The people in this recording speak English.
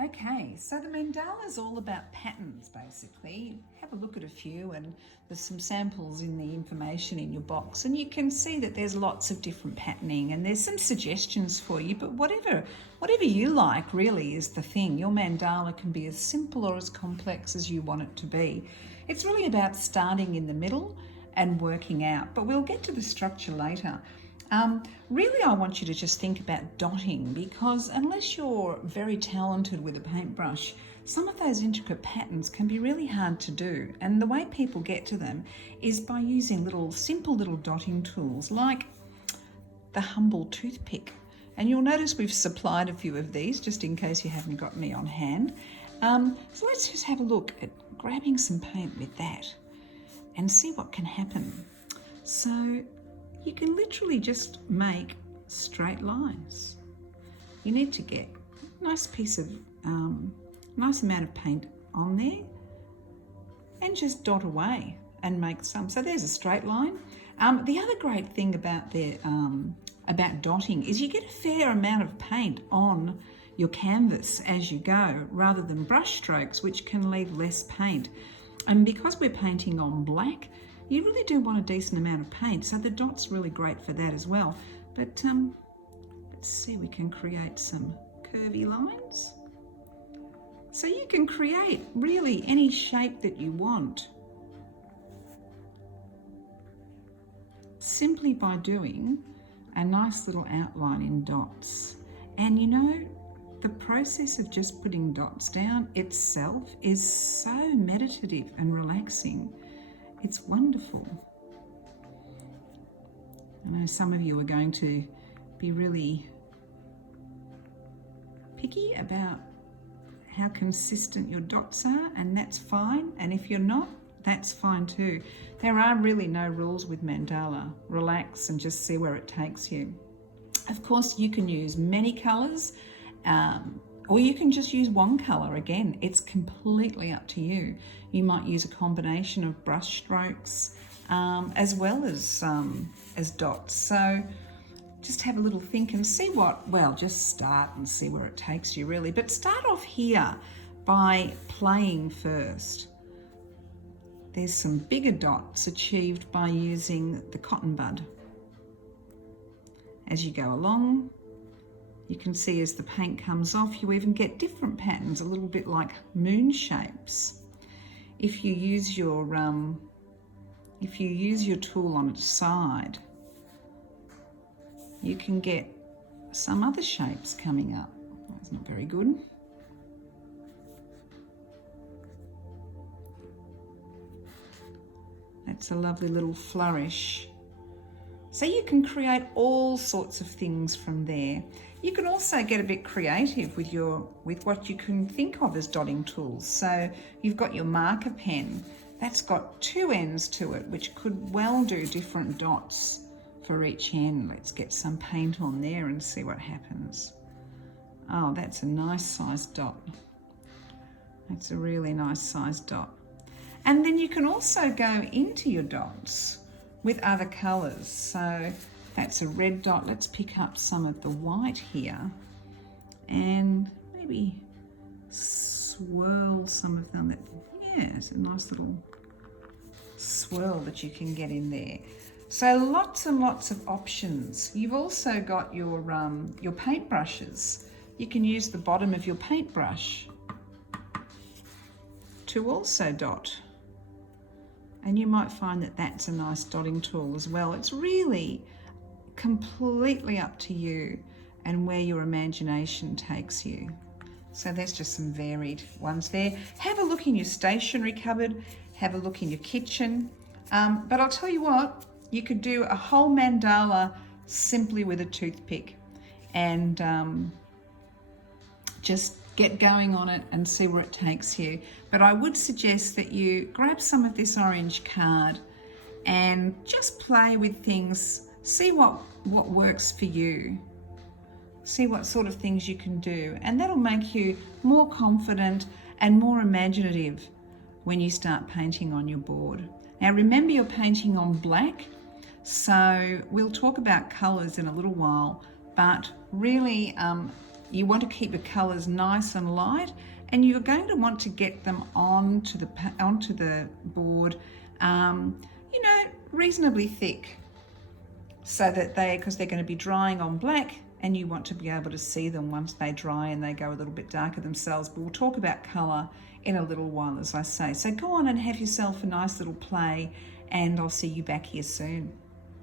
Okay, so the mandala is all about patterns basically. Have a look at a few, and there's some samples in the information in your box, and you can see that there's lots of different patterning and there's some suggestions for you, but whatever you like really is the thing. Your mandala can be as simple or as complex as you want it to be. It's really about starting in the middle and working out, but we'll get to the structure later. Really, I want you to just think about dotting, because unless you're very talented with a paintbrush, some of those intricate patterns can be really hard to do. And the way people get to them is by using simple little dotting tools like the humble toothpick. And you'll notice we've supplied a few of these just in case you haven't got any on hand. So let's just have a look at grabbing some paint with that and see what can happen. So you can literally just make straight lines. You need to get a nice piece of, nice amount of paint on there and just dot away and make some. So there's a straight line. The other great thing about dotting is you get a fair amount of paint on your canvas as you go, rather than brush strokes, which can leave less paint. And because we're painting on black, you really do want a decent amount of paint, so the dot's really great for that as well. But let's see, we can create some curvy lines. So you can create really any shape that you want simply by doing a nice little outline in dots. And you know, the process of just putting dots down itself is so meditative and relaxing. It's wonderful. I know some of you are going to be really picky about how consistent your dots are, and that's fine. And if you're not, that's fine too. There are really no rules with mandala. Relax and just see where it takes you. Of course, you can use many colours, or you can just use one colour. Again, it's completely up to you. You might use a combination of brush strokes as well as dots. So just have a little think and see just start and see where it takes you really. But start off here by playing first. There's some bigger dots achieved by using the cotton bud. As you go along, you can see as the paint comes off, you even get different patterns, a little bit like moon shapes. If you use your tool on its side, you can get some other shapes coming up. That's not very good. That's a lovely little flourish. So you can create all sorts of things from there. You can also get a bit creative with what you can think of as dotting tools. So you've got your marker pen. That's got two ends to it, which could well do different dots for each end. Let's get some paint on there and see what happens. Oh, that's a nice sized dot. That's a really nice sized dot. And then you can also go into your dots with other colours. So that's a red dot. Let's pick up some of the white here and maybe swirl some of them. Yeah, it's a nice little swirl that you can get in there. So lots and lots of options. You've also got your paintbrushes. You can use the bottom of your paintbrush to also dot. And you might find that that's a nice dotting tool as well. It's really completely up to you and where your imagination takes you. So there's just some varied ones there. Have a look in your stationery cupboard, have a look in your kitchen. But I'll tell you what, you could do a whole mandala simply with a toothpick and just get going on it and see where it takes you. But I would suggest that you grab some of this orange card and just play with things, see what works for you, see what sort of things you can do, and that'll make you more confident and more imaginative when you start painting on your board. Now remember, you're painting on black, so we'll talk about colours in a little while, but really You want to keep the colours nice and light, and you're going to want to get them onto the board, reasonably thick, so that because they're going to be drying on black, and you want to be able to see them once they dry and they go a little bit darker themselves. But we'll talk about colour in a little while, as I say. So go on and have yourself a nice little play, and I'll see you back here soon.